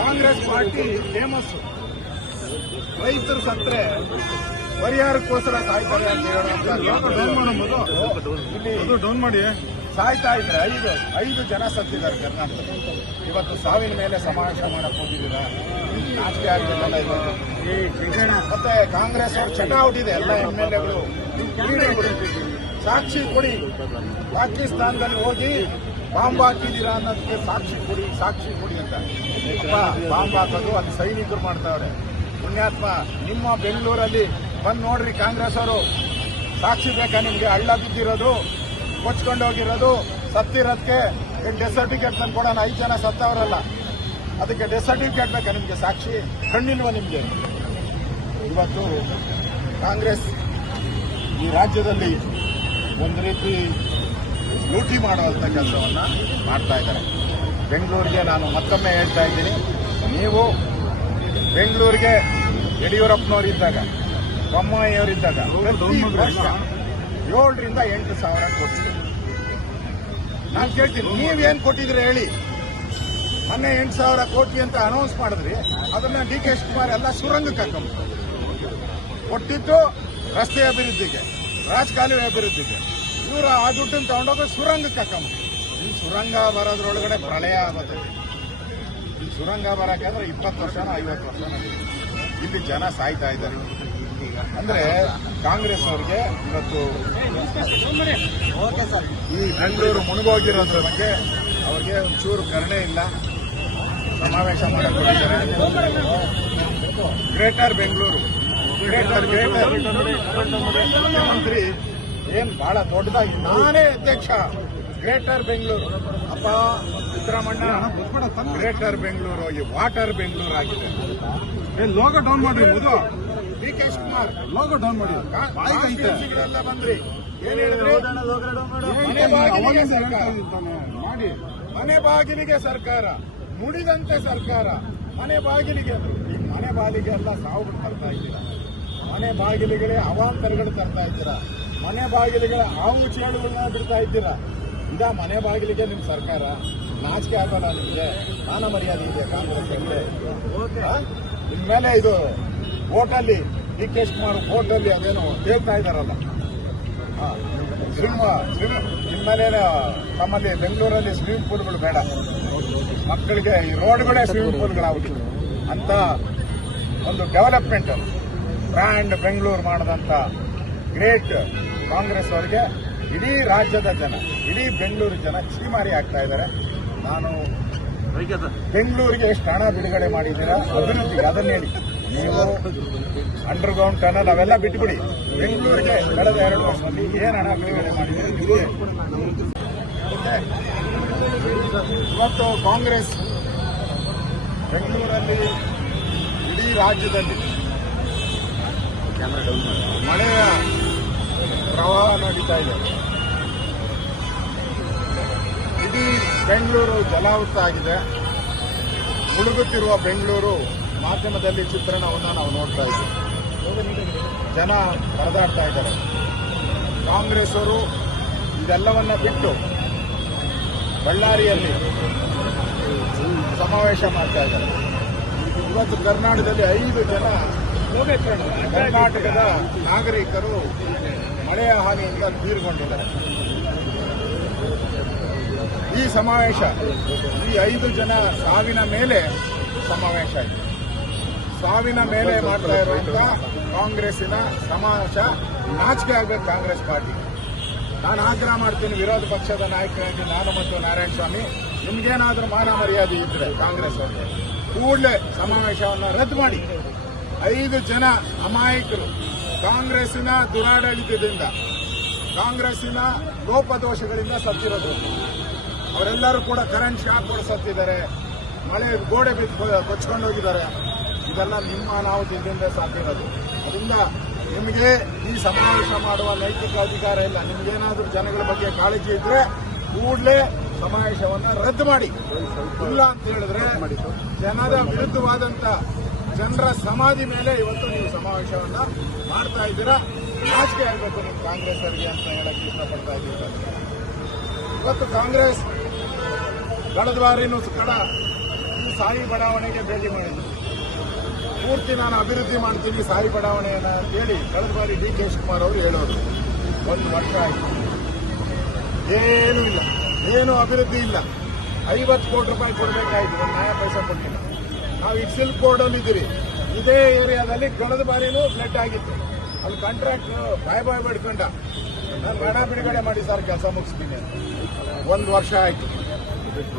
Congress party famous. ರೈತರು ಸತ್ರೆ ಪರಿಹಾರಕ್ಕೋಸ್ಕರ ಸಾಯ್ತಾರೆ ಅಂತ ಹೇಳೋದು ಡೌನ್ ಮಾಡಿ ಸಾಯ್ತಾ ಇದ್ರೆ ಐದು ಜನ ಸತ್ತಿದ್ದಾರೆ ಕರ್ನಾಟಕದಲ್ಲಿ. ಇವತ್ತು ಸಾವಿನ ಮೇಲೆ ಸಮಾವೇಶ ಮಾಡಕ್ ಹೋಗಿದ್ದೀರಾ? ನಾಚಿಕೆ ಆಗಲಿಲ್ಲ ಇವತ್ತು. ಮತ್ತೆ ಕಾಂಗ್ರೆಸ್ ಅವ್ರ ಚಟ ಔಟಿದೆ. ಎಲ್ಲ MLAಗಳು ಸಾಕ್ಷಿ ಕೊಡಿ, ಪಾಕಿಸ್ತಾನದಲ್ಲಿ ಹೋಗಿ ಬಾಂಬ್ ಹಾಕಿದ್ದೀರಾ ಅನ್ನೋದಕ್ಕೆ ಸಾಕ್ಷಿ ಕೊಡಿ ಅಂತ. ಅಪ್ಪ ಬಾಂಬ್ ಹಾಕೋದು ಅದು ಸೈನಿಕರು ಮಾಡ್ತಾವ್ರೆ. ಪುಣ್ಯಾತ್ಮ, ನಿಮ್ಮ ಬೆಂಗಳೂರಲ್ಲಿ ಬಂದು ನೋಡ್ರಿ ಕಾಂಗ್ರೆಸ್ ಅವರು. ಸಾಕ್ಷಿ ಬೇಕಾ ನಿಮ್ಗೆ? ಹಳ್ಳ ಬಿದ್ದಿರೋದು, ಕೊಚ್ಕೊಂಡು ಹೋಗಿರೋದು, ಸತ್ತಿರೋದಕ್ಕೆ ಡೆತ್ ಸರ್ಟಿಫಿಕೇಟ್ ತಂದು ಕೊಡೋಣ. 5 ಜನ ಸತ್ತವರಲ್ಲ, ಅದಕ್ಕೆ ಡೆತ್ ಸರ್ಟಿಫಿಕೇಟ್ ಬೇಕಾ ನಿಮ್ಗೆ? ಸಾಕ್ಷಿ ಕಣ್ಣಿಲ್ವ ನಿಮ್ಗೆ? ಇವತ್ತು ಕಾಂಗ್ರೆಸ್ ಈ ರಾಜ್ಯದಲ್ಲಿ ಒಂದು ರೀತಿ ಲೂಟಿ ಮಾಡುವಂತ ಕೆಲಸವನ್ನ ಮಾಡ್ತಾ ಇದ್ದಾರೆ. ಬೆಂಗಳೂರಿಗೆ ನಾನು ಮತ್ತೊಮ್ಮೆ ಹೇಳ್ತಾ ಇದ್ದೀನಿ, ನೀವು ಬೆಂಗಳೂರಿಗೆ ಯಡಿಯೂರಪ್ಪನವರಿದ್ದಾಗ, ಬೊಮ್ಮಾಯಿಯವರಿದ್ದಾಗ ಪ್ರತಿ ವರ್ಷ 7 ರಿಂದ 8 ಸಾವಿರ ಕೊಟ್ಟಿದೆ. ನಾನು ಕೇಳ್ತೀನಿ, ನೀವೇನು ಕೊಟ್ಟಿದ್ರೆ ಹೇಳಿ? ಮೊನ್ನೆ 8,000 ಕೋಟಿ ಅಂತ ಅನೌನ್ಸ್ ಮಾಡಿದ್ರಿ, ಅದನ್ನ DK ಶಿವಕುಮಾರ್ ಎಲ್ಲ ಸುರಂಗಕ್ಕೆ ಹಾಕೊಂಡ್ರು. ಕೊಟ್ಟಿದ್ದು ರಸ್ತೆ ಅಭಿವೃದ್ಧಿಗೆ, ರಾಜಕಾಲುವೆ ಅಭಿವೃದ್ಧಿಗೆ. ಇವರು ಆ ದುಡ್ಡನ್ನು ತಗೊಂಡೋಗ ಸುರಂಗಕ್ಕೆ ಹಾಕೊಂಡ್ರು. ಈ ಸುರಂಗ ಬರೋದ್ರೊಳಗಡೆ ಪ್ರಳಯ ಆಗುತ್ತೆ. ಈ ಸುರಂಗ ಬರಕ್ಕೆ 20 ವರ್ಷನೋ 50 ವರ್ಷನೋ ಇಲ್ಲಿ ಜನ ಸಾಯ್ತಾ ಇದ್ದಾರೆ. ಅಂದ್ರೆ ಕಾಂಗ್ರೆಸ್ ಅವರಿಗೆ ಇವತ್ತು ಈ ಬೆಂಗಳೂರು ಮುಳುಗೋಗಿರೋದ್ರ ಬಗ್ಗೆ ಅವ್ರಿಗೆ ಒಂಚೂರು ಕರುಣೆ ಇಲ್ಲ. ಸಮಾವೇಶ ಮಾಡಿದ್ದಾರೆ. ಗ್ರೇಟರ್ ಬೆಂಗಳೂರು, ಗ್ರೇಟರ್ ಮುಖ್ಯಮಂತ್ರಿ ಏನ್ ಬಹಳ ದೊಡ್ಡದಾಗಿ ನಾನೇ ಅಧ್ಯಕ್ಷ ಗ್ರೇಟರ್ ಬೆಂಗಳೂರು. ಅಪ್ಪ ಸಿದ್ದರಾಮಣ್ಣ, ಗ್ರೇಟರ್ ಬೆಂಗಳೂರು ಈ ವಾಟರ್ ಬೆಂಗಳೂರು ಆಗಿದೆ. ಲೋಗೋ ಡೌನ್ ಮಾಡ್ರಿ. ಮೊದಲು DK ಶಿವಕುಮಾರ್ ಲೋಗೋ ಡೌನ್ ಮಾಡಿ ಬಂದ್ರಿ. ಏನ್ ಹೇಳಿದ್ರಿ? ಮನೆ ಬಾಗಿಲಿಗೆ ಸರ್ಕಾರ, ನುಡಿದಂತೆ ಸರ್ಕಾರ. ಮನೆ ಬಾಗಿಲಿಗೆ ಅಂದ್ರು. ಈ ಮನೆ ಬಾಗಿಲಿಗೆ ಎಲ್ಲ ಸಾವುಗಳು ತರ್ತಾ ಇದ್ದೀರಾ. ಮನೆ ಬಾಗಿಲಿಗೆ ಅವಾಂತರಗಳು ತರ್ತಾ ಇದ್ದೀರಾ. ಮನೆ ಬಾಗಿಲಿಗೆ ಹಾವು ಚೇಳುಗಳನ್ನ ಬಿಡ್ತಾ ಇದ್ದೀರಾ. ಇದ ಮನೆ ಬಾಗಿಲಿಗೆ ನಿಮ್ ಸರ್ಕಾರ? ನಾಚಿಕೆ ಆಗೋಲ್ಲ ನಿಮಗೆ? ಮಾನ ಮರ್ಯಾದೆ ಇದೆ ಕಾಂಗ್ರೆಸ್ ನಿಮ್ ಮೇಲೆ? ಇದು ಓಟಲ್ಲಿ DK ಶಿವಕುಮಾರ್ ಓಟಲ್ಲಿ ಅದೇನು ಹೇಳ್ತಾ ಇದ್ದಾರಲ್ಲ, ನಿಮ್ಮನೇನ ನಮ್ಮಲ್ಲಿ ಬೆಂಗಳೂರಲ್ಲಿ ಸ್ವಿಮ್ಮಿಂಗ್ ಪೂಲ್ಗಳು ಬೇಡ, ಮಕ್ಕಳಿಗೆ ಈ ರೋಡ್ಗಳೇ ಸ್ವಿಮ್ಮಿಂಗ್ ಪೂಲ್ಗಳಾಗ್ಬಿಟ್ಟಿದೆ ಅಂತ ಒಂದು ಡೆವಲಪ್ಮೆಂಟ್ ಬ್ರ್ಯಾಂಡ್ ಬೆಂಗಳೂರು ಮಾಡಿದಂತ ಗ್ರೇಟ್ ಕಾಂಗ್ರೆಸ್ ಅವರಿಗೆ ಇಡೀ ರಾಜ್ಯದ ಜನ, ಇಡೀ ಬೆಂಗಳೂರು ಜನ ಚೀಮಾರಿ ಆಗ್ತಾ ಇದ್ದಾರೆ. ನಾನು ಬೆಂಗಳೂರಿಗೆ ಎಷ್ಟು ಹಣ ಬಿಡುಗಡೆ ಮಾಡಿದ್ದೀರಾ ಅಭಿವೃದ್ಧಿಗೆ ಅದನ್ನ ಹೇಳಿ. ನೀವು ಅಂಡರ್ಗ್ರೌಂಡ್ ಟನಲ್ ಅವೆಲ್ಲ ಬಿಟ್ಬಿಡಿ. ಬೆಂಗಳೂರಿಗೆ ಕಳೆದ 2 ವರ್ಷದಲ್ಲಿ ಏನ್ ಹಣ ಬಿಡುಗಡೆ ಮಾಡಿದ್ದೀರಿ? ಇವತ್ತು ಕಾಂಗ್ರೆಸ್ ಬೆಂಗಳೂರಲ್ಲಿ, ಇಡೀ ರಾಜ್ಯದಲ್ಲಿ ಮಳೆಯ ಪ್ರವಾಹ ನಡೀತಾ ಇದೆ. ಇಡೀ ಬೆಂಗಳೂರು ಜಲಾವೃತ ಆಗಿದೆ. ಮುಳುಗುತ್ತಿರುವ ಬೆಂಗಳೂರು ಮಾಧ್ಯಮದಲ್ಲಿ ಚಿತ್ರಣವನ್ನು ನಾವು ನೋಡ್ತಾ ಇದ್ದೀವಿ. ಜನ ಪರದಾಡ್ತಾ ಇದ್ದಾರೆ. ಕಾಂಗ್ರೆಸ್ ಅವರು ಇದೆಲ್ಲವನ್ನ ಬಿಟ್ಟು ಬಳ್ಳಾರಿಯಲ್ಲಿ ಸಮಾವೇಶ ಮಾಡ್ತಾ ಇದ್ದಾರೆ. ಇವತ್ತು ಕರ್ನಾಟಕದಲ್ಲಿ 5 ಜನ ಕರ್ನಾಟಕದ ನಾಗರಿಕರು ಮಳೆಯ ಹಾನಿಯಿಂದ ತೀರ್ಕೊಂಡಿದ್ದಾರೆ. ಈ ಸಮಾವೇಶ ಈ 5 ಜನ ಸಾವಿನ ಮೇಲೆ ಸಮಾವೇಶ ಇದೆ. ಸಾವಿನ ಮೇಲೆ ಮಾಡ್ತಾ ಇರುವಂತ ಕಾಂಗ್ರೆಸ್ಸಿನ ಸಮಾವೇಶ ನಾಚಿಕೆ ಆಗಬೇಕು ಕಾಂಗ್ರೆಸ್ ಪಾರ್ಟಿ. ನಾನು ಆಗ್ರಹ ಮಾಡ್ತೀನಿ, ವಿರೋಧ ಪಕ್ಷದ ನಾಯಕರಾಗಿ ನಾನು ಮತ್ತು ನಾರಾಯಣ ಸ್ವಾಮಿ, ನಿಮ್ಗೇನಾದ್ರೂ ಮಾನ ಮರ್ಯಾದೆ ಇದ್ರೆ ಕಾಂಗ್ರೆಸ್ ಅವರಿಗೆ ಕೂಡಲೇ ಸಮಾವೇಶವನ್ನು ರದ್ದು ಮಾಡಿ. 5 ಜನ ಅಮಾಯಕರು ಕಾಂಗ್ರೆಸ್ಸಿನ ದುರಾಡಳಿತದಿಂದ, ಕಾಂಗ್ರೆಸ್ಸಿನ ಲೋಪದೋಷಗಳಿಂದ ಸತ್ತಿರೋದು. ಅವರೆಲ್ಲರೂ ಕೂಡ ಕರೆಂಟ್ ಶಾಕ್ ಕೂಡ ಸತ್ತಿದ್ದಾರೆ. ಮಳೆ ಗೋಡೆ ಬಿದ್ದು ಕೊಚ್ಕೊಂಡು ಹೋಗಿದ್ದಾರೆ. ಇದೆಲ್ಲ ನಿಮ್ಮ ಅನಾಹುತದಿಂದ ಸಾಕಿರೋದು. ಅದರಿಂದ ನಿಮಗೆ ಈ ಸಮಾವೇಶ ಮಾಡುವ ನೈತಿಕ ಅಧಿಕಾರ ಇಲ್ಲ. ನಿಮ್ಗೇನಾದ್ರೂ ಜನಗಳ ಬಗ್ಗೆ ಕಾಳಜಿ ಇದ್ರೆ ಕೂಡಲೇ ಸಮಾವೇಶವನ್ನು ರದ್ದು ಮಾಡಿ. ಇಲ್ಲ ಅಂತ ಹೇಳಿದ್ರೆ ಜನರ ವಿರುದ್ಧವಾದಂತ ಜನರ ಸಮಾಧಿ ಮೇಲೆ ಇವತ್ತು ನೀವು ಸಮಾವೇಶವನ್ನ ಮಾಡ್ತಾ ಇದ್ದೀರಾ. ನಾಚಿಕೆ ಆಗಬೇಕು ನಿಮ್ಮ ಕಾಂಗ್ರೆಸ್ ಅವರಿಗೆ ಅಂತ ಹೇಳಕ್ಕೆ ಇಷ್ಟಪಡ್ತಾ ಇದ್ದೀವಿ. ಇವತ್ತು ಕಾಂಗ್ರೆಸ್ ಕಳೆದ ಬಾರಿನೂ ಕೂಡ ಈ ಸಾಯಿ ಬಡಾವಣೆಗೆ ಭೇಟಿ ಮಾಡಿದ್ರು. ಪೂರ್ತಿ ನಾನು ಅಭಿವೃದ್ಧಿ ಮಾಡ್ತೀನಿ ಸಾಯಿ ಬಡಾವಣೆಯನ್ನ ಅಂತೇಳಿ ಕಳೆದ ಬಾರಿ ಡಿ.ಕೆ. ಶಿವಕುಮಾರ್ ಅವರು ಹೇಳೋರು. 1 ವರ್ಷ ಆಯಿತು, ಏನೂ ಇಲ್ಲ, ಏನು ಅಭಿವೃದ್ಧಿ ಇಲ್ಲ. 50 ಕೋಟಿ ರೂಪಾಯಿ ಕೊಡಬೇಕಾಯ್ತು, 1 ನಯಾ ಪೈಸಾ ಕೊಟ್ಟಿಲ್ಲ. ನಾವು ಈಗ ಸಿಲ್ಕ್ ಬೋರ್ಡಲ್ಲಿ ಇದ್ದೀರಿ. ಇದೇ ಏರಿಯಾದಲ್ಲಿ ಕಳೆದ ಬಾರಿನೂ ಫ್ಲಡ್ ಆಗಿತ್ತು. ಅಲ್ಲಿ ಕಾಂಟ್ರಾಕ್ಟ್ ಬಾಯ್ ಬಿಡ್ಕೊಂಡ ನಾನು ಹಣ ಬಿಡುಗಡೆ ಮಾಡಿ ಸರ್ ಕೆಲಸ ಮುಗಿಸ್ತೀನಿ ಅಂತ. 1 ವರ್ಷ ಆಯ್ತು,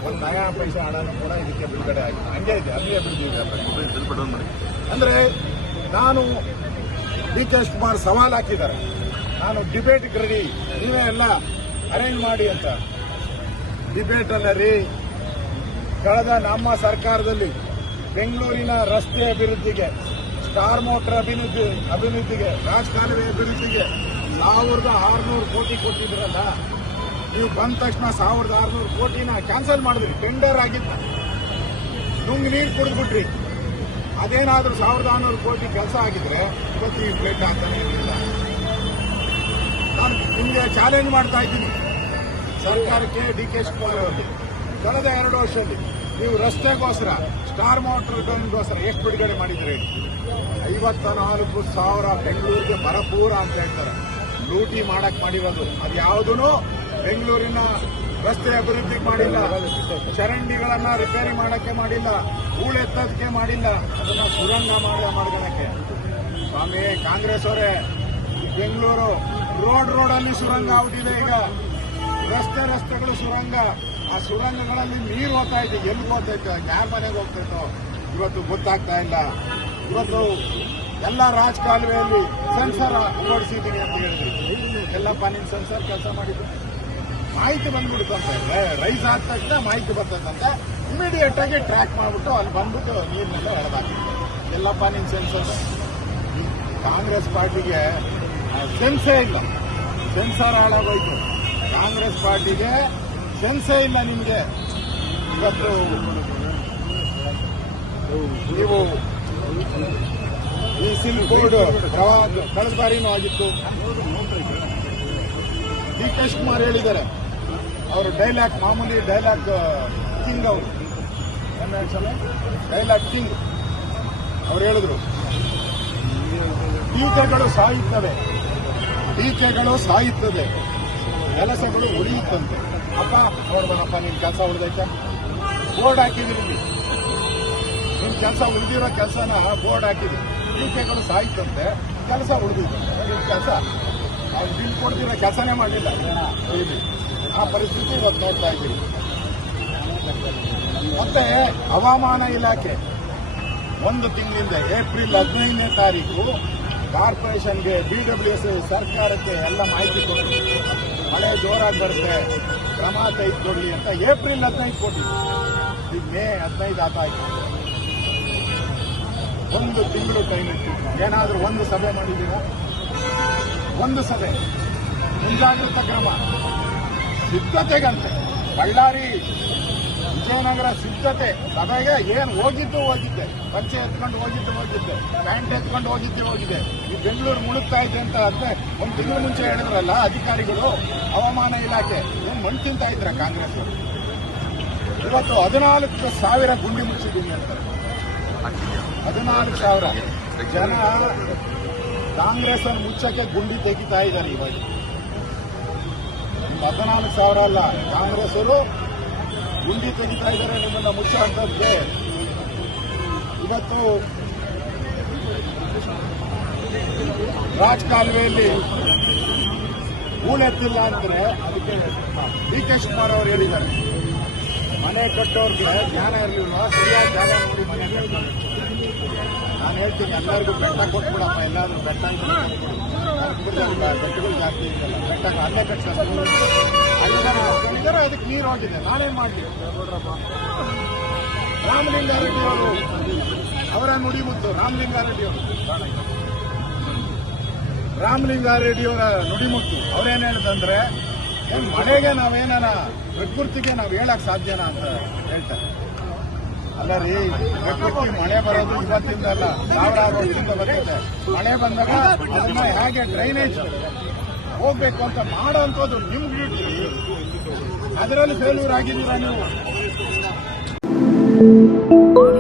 1 ನಯಾ ಪೈಸಾ ಹಣನೂ ಕೂಡ ಇದಕ್ಕೆ ಬಿಡುಗಡೆ ಆಗಿದೆ. ಹಂಗೆ ಇದೆ, ಅಲ್ಲಿಯೇ ಬಿಡುಗಡೆ. ಅಂದ್ರೆ ನಾನು ಡಿ.ಕೆ. ಶಿವಕುಮಾರ್ ಸವಾಲ್ ಹಾಕಿದ್ದಾರೆ, ನಾನು ಡಿಬೇಟ್ಗೆ ರೆಡಿ, ನೀವೇ ಎಲ್ಲ ಅರೇಂಜ್ ಮಾಡಿ ಅಂತ. ಡಿಬೇಟ್ ಅಲ್ಲ ರೀ, ಕಳೆದ ನಮ್ಮ ಸರ್ಕಾರದಲ್ಲಿ ಬೆಂಗಳೂರಿನ ರಸ್ತೆ ಅಭಿವೃದ್ಧಿಗೆ, ಸ್ಟಾರ್ ಮೋಟರ್ ಅಭಿವೃದ್ಧಿಗೆ, ರಾಜಕಾಲುವೆ ಅಭಿವೃದ್ಧಿಗೆ 1600 ಕೋಟಿ ಕೊಟ್ಟಿದ್ರಲ್ಲ. ನೀವು ಬಂದ ತಕ್ಷಣ 1600 ಕೋಟಿನ ಕ್ಯಾನ್ಸಲ್ ಮಾಡಿದ್ರಿ. ಟೆಂಡರ್ ಆಗಿತ್ತ, ನುಂಗ್ ನೀರು ಕುಡಿದ್ಬಿಟ್ರಿ. ಅದೇನಾದ್ರೂ 1600 ಕೋಟಿ ಕೆಲಸ ಆಗಿದ್ರೆ ಇವತ್ತು ಈ ಫ್ಲಡ್ ಆಗ್ತಾನೆ ಇರಲಿಲ್ಲ. ನಾನು ನಿಮಗೆ ಚಾಲೆಂಜ್ ಮಾಡ್ತಾ ಇದ್ದೀನಿ ಸರ್ಕಾರಕ್ಕೆ, ಡಿ.ಕೆ. ಶಿವಕುಮಾರ್ ಅವರಿಗೆ. ಕಳೆದ 2 ವರ್ಷದಲ್ಲಿ ನೀವು ರಸ್ತೆಗೋಸ್ಕರ, ಸ್ಟಾರ್ ಮೋಟರ್ಗೋಸ್ಕರ ಎಷ್ಟು ಬಿಡುಗಡೆ ಮಾಡಿದ್ರೆ? 54,000 ಬೆಂಗಳೂರಿಗೆ ಭರಪೂರ ಅಂತ ಹೇಳ್ತಾರೆ. ಲೂಟಿ ಮಾಡಕ್ ಮಾಡಿರೋದು ಅದು ಯಾವುದೂ ಬೆಂಗಳೂರಿನ ರಸ್ತೆ ಅಭಿವೃದ್ಧಿ ಮಾಡಿಲ್ಲ, ಚರಂಡಿಗಳನ್ನ ರಿಪೇರಿ ಮಾಡಕ್ಕೆ ಮಾಡಿಲ್ಲ, ಹೂಳೆತ್ತದಕ್ಕೆ ಮಾಡಿಲ್ಲ, ಅದನ್ನ ಸುರಂಗ ಮಾಡ್ಕೊಳಕ್ಕೆ. ಸ್ವಾಮಿ ಕಾಂಗ್ರೆಸ್ ಅವರೇ, ಬೆಂಗಳೂರು ರೋಡಲ್ಲಿ ಸುರಂಗ ಆಗ್ಬಿಟ್ಟಿದೆ. ಈಗ ರಸ್ತೆಗಳು ಸುರಂಗ. ಆ ಸುರಂಗಗಳಲ್ಲಿ ನೀರು ಹೋಗ್ತಾ ಇದೆ. ಎಲ್ಲಿ ಹೋಗ್ತೈತೆ, ಯಾರ ಮನೆಗೆ ಹೋಗ್ತೈತೋ ಇವತ್ತು ಗೊತ್ತಾಗ್ತಾ ಇಲ್ಲ. ಇವತ್ತು ಎಲ್ಲ ರಾಜಕಾಲುವೆಯಲ್ಲಿ ಸೆನ್ಸರ್ ಅಳವಡಿಸಿದ್ದೀನಿ ಅಂತ ಹೇಳಿದ್ರಿ. ಎಲ್ಲಪ್ಪ ನಿನ್ ಸೆನ್ಸರ್ ಕೆಲಸ ಮಾಡಿದ್ದು? ಮಾಹಿತಿ ಬಂದ್ಬಿಡುತ್ತಂತೆ, ರೈಸ್ ಆದ ತಕ್ಷಣ ಮಾಹಿತಿ ಬರ್ತದಂತೆ. ಇಮಿಡಿಯೇಟ್ ಆಗಿ ಟ್ರ್ಯಾಕ್ ಮಾಡ್ಬಿಟ್ಟು ಅಲ್ಲಿ ಬಂದ್ಬಿಟ್ಟು ನೀರಿನೆಲ್ಲ ಎಳೆದಾಕಿತ್ತು. ಎಲ್ಲಪ್ಪ ನಿನ್ ಸೆನ್ಸರ್? ಕಾಂಗ್ರೆಸ್ ಪಾರ್ಟಿಗೆ ಸೆನ್ಸೇ ಇಲ್ಲ, ಸೆನ್ಸರ್ ಹಾಳಾಗೋಯ್ತು. ಕಾಂಗ್ರೆಸ್ ಪಾರ್ಟಿಗೆ ಸೆನ್ಸೇ ಇಲ್ಲ ನಿಮಗೆ. ಇವತ್ತು ನೀವು ಈ ಸಿಲ್ಕ್ ಬೋರ್ಡ್ ಕಳೆದ ಬಾರಿನೂ ಆಗಿತ್ತು. ಡಿ.ಕೆ. ಶಿವಕುಮಾರ್ ಹೇಳಿದ್ದಾರೆ, ಅವರು ಡೈಲಾಗ್, ಮಾಮೂಲಿ ಡೈಲಾಗ್ ಕಿಂಗ್, ಅವರು ಡೈಲಾಗ್ ಕಿಂಗ್. ಅವ್ರು ಹೇಳಿದ್ರು, ಡಿಕೆಗಳು ಸಾಯುತ್ತದೆ, ಕೆಲಸಗಳು ಉಳಿಯುತ್ತಂತೆ. ಅಪ್ಪ ನೋಡ್ಬಾರಪ್ಪ, ನಿನ್ ಕೆಲಸ ಉಳಿದೈತೆ? ಬೋರ್ಡ್ ಹಾಕಿದಿರಿ, ನಿಮ್ ಕೆಲಸ ಉಳಿದಿರೋ ಕೆಲಸನ ಬೋರ್ಡ್ ಹಾಕಿದ್ರಿ. ಡಿಕೆಗಳು ಸಾಯ್ತಂತೆ, ಕೆಲಸ ಉಳಿದಿದ್ದಂತೆ. ನಿಮ್ ಕೆಲಸ ಅವ್ರು ಬಿಲ್ ಕೊಡ್ತಿರೋ ಕೆಲಸನೇ ಮಾಡಲಿಲ್ಲ. ಆ ಪರಿಸ್ಥಿತಿ ಇವತ್ತು ನೋಡ್ತಾ ಇದ್ದೀವಿ. ಮತ್ತೆ ಹವಾಮಾನ ಇಲಾಖೆ 1 ತಿಂಗಳಿಂದ ಏಪ್ರಿಲ್ 15ನೇ ತಾರೀಕು ಕಾರ್ಪೊರೇಷನ್ಗೆ, BWS ಸರ್ಕಾರಕ್ಕೆ ಎಲ್ಲ ಮಾಹಿತಿ ಕೊಟ್ಟು ಮಳೆ ಜೋರಾಗಿ ಬರುತ್ತೆ, ಕ್ರಮ ತೆಗೆದುಕೊಳ್ಳಿ ಅಂತ ಏಪ್ರಿಲ್ 15 ಕೊಟ್ಟಿದ್ದು. ಈಗ ಮೇ 15 ಆತಾಯ್ತು. 1 ತಿಂಗಳು ಟೈಮ್ ಇತ್ತು. ಏನಾದರೂ ಒಂದು ಸಭೆ ಮಾಡಿದ್ದೀರಾ? ಒಂದು ಸಭೆ, ಮುಂಜಾಗ್ರತಾ ಕ್ರಮ, ಸಿದ್ಧತೆಗಂತೆ. ಬಳ್ಳಾರಿ, ವಿಜಯನಗರ ಸಿದ್ಧತೆ ಸಭೆಗೆ ಏನು ಹೋಗಿದ್ದೆ, ಪಂಚೆ ಎತ್ಕೊಂಡು ಹೋಗಿದ್ದೆ, ಪ್ಯಾಂಟ್ ಎತ್ಕೊಂಡು ಹೋಗಿದೆ. ಈ ಬೆಂಗಳೂರು ಮುಳುಗ್ತಾ ಇದೆ ಅಂತ ಅಂದ್ರೆ 1 ತಿಂಗಳು ಮುಂಚೆ ಹೇಳಿದ್ರಲ್ಲ ಅಧಿಕಾರಿಗಳು, ಹವಾಮಾನ ಇಲಾಖೆ. ಏನು ಮಣ್ಣು ತಿಂತಾ ಇದ್ರ ಕಾಂಗ್ರೆಸ್ ಅವರು? ಇವತ್ತು 14,000 ಗುಂಡಿ ಮುಚ್ಚಿದ್ದೀನಿ ಅಂತಾರೆ. 14,000 ಜನ ಕಾಂಗ್ರೆಸ್ ಅನ್ನು ಮುಚ್ಚಕ್ಕೆ ಗುಂಡಿ ತೆಗಿತಾ ಇದ್ದಾರೆ. ಇವಾಗ 14,000 ಅಲ್ಲ, ಕಾಂಗ್ರೆಸ್ ಅವರು ಗುಂಡಿ ತೆಗಿತಾ ಇದ್ದಾರೆ ನಿಮ್ಮನ್ನ ಮುಚ್ಚುವಂತದ್ದೇ. ಇವತ್ತು ರಾಜಕಾಲುವೆಯಲ್ಲಿ ಹೂಳೆತ್ತಿಲ್ಲ ಅಂದ್ರೆ ಅದಕ್ಕೆ ಡಿ.ಕೆ. ಶಿವಕುಮಾರ್ ಅವರು ಹೇಳಿದ್ದಾರೆ, ಮನೆ ಕಟ್ಟೋರ್ಗೆ ಜ್ಞಾನ ಇರಲಿಲ್ಲ, ಸರಿಯಾದ ಜಾಗ ನೋಡಿ ಮನೆ ಕಟ್ತಾರೆ. ನಾನು ಹೇಳ್ತೀನಿ, ಎಲ್ಲರಿಗೂ ಬೆಟ್ಟ ಕೊಟ್ಬಿಡಪ್ಪ, ಎಲ್ಲಾದ್ರೂ ಬೆಟ್ಟ ಬೆಟ್ಟಗಳು ಜಾಸ್ತಿ ಇದೆಯಲ್ಲ, ಬೆಟ್ಟ ಅಲ್ಲೇ ಕಟ್ತಾರೆ. ಇದ್ದಾರೆ, ಅದಕ್ಕೆ ನೀರು ಹೋಗಿದೆ. ನಾನೇನ್ ಮಾಡಲಿ? ರಾಮಲಿಂಗಾರೆಡ್ಡಿ ಅವರು, ಅವರ ನುಡಿಮುತ್ತು ರಾಮಲಿಂಗಾರೆಡ್ಡಿಯವರ ನುಡಿಮುತ್ತು. ಅವ್ರೇನ್ ಹೇಳಿದಂದ್ರೆ, ಮಳೆಗೆ ನಾವೇನ ಪ್ರಕೃತಿಗೆ ನಾವು ಹೇಳಕ್ ಸಾಧ್ಯನಾ ಅಂತ ಹೇಳ್ತಾರೆ. ಅಲ್ಲ ರೀ, ಪ್ರಕೃತಿ ಮಳೆ ಬರೋದು ಇವತ್ತಿಂದ ಅಲ್ಲ, ಸಾವಿರಾರು ವರ್ಷದಿಂದ ಬರ್ತದೆ. ಮಳೆ ಬಂದಾಗ ಅದನ್ನ ಹೇಗೆ ಡ್ರೈನೇಜ್ ಹೋಗ್ಬೇಕು ಅಂತ ಮಾಡೋಂಥದ್ದು ನಿಮ್ಗೆ ಅದರಲ್ಲಿ ಫೇಲ್ಯೂರ್ ಆಗಿದ್ದೀರಾ ನೀವು? Audio